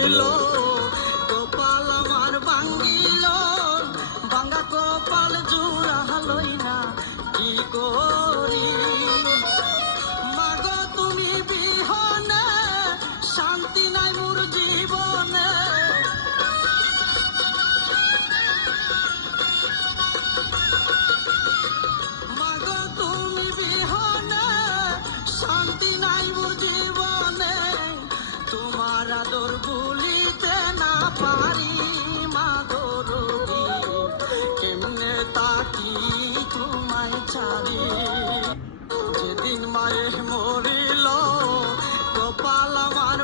মরিল, কপাল আমার ভাঙ্গিল, ভাঙ্গা কপাল জোড়া হলই না কি করি। মাগো তুমি বিহনে শান্তি নাই মোর জীবনে, মাগো তুমি বিহনে শান্তি নাই মোর জীবনে। তোমার আদর ভুলিতে না পারি মাগো রবি, কেমনে তাকি তোমায় ছাড়ি। যেদিন মায়ে মরিল, কপাল আমার